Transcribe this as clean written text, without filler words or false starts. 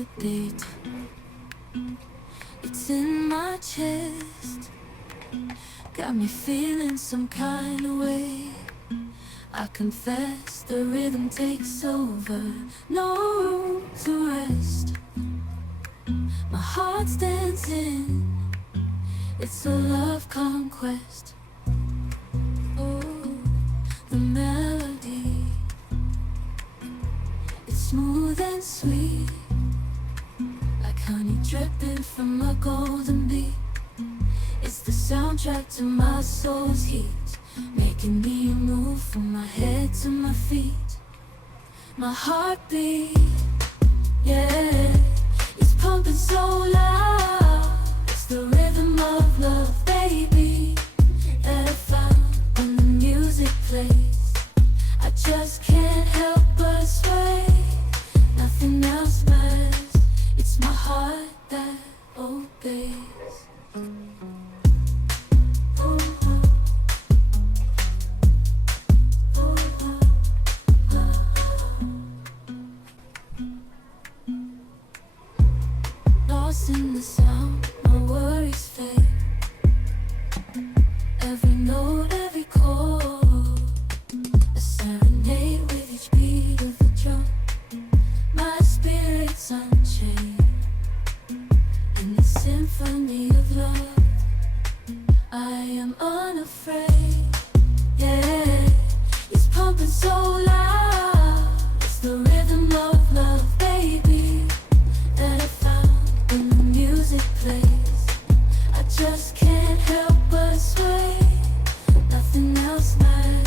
the beat. It's in my chest, got me feeling some kind of way. I confess the rhythm takes over, no room to rest. My heart's dancing, it's a love conquest. Oh, the melody, it's smooth and sweet, like honey dripping from a golden beat. It's the soundtrack to my soul's heat, making me move from my head to my feet. My heartbeat, yeah, it's pumping so loud. It's the rhythm of love, baby, that I found when the music plays. I just can't help but sway. Nothing else matters. It's my heart that obeys. Lost in the sound, my worries fade. Every note, every chord, a serenade with each beat of the drum. My spirit's unchained in the symphony of love. I am unafraid, yeah, it's pumping so loud. It's the rhythm of love, baby, that I found when the music plays. I just can't help but sway. Nothing else matters.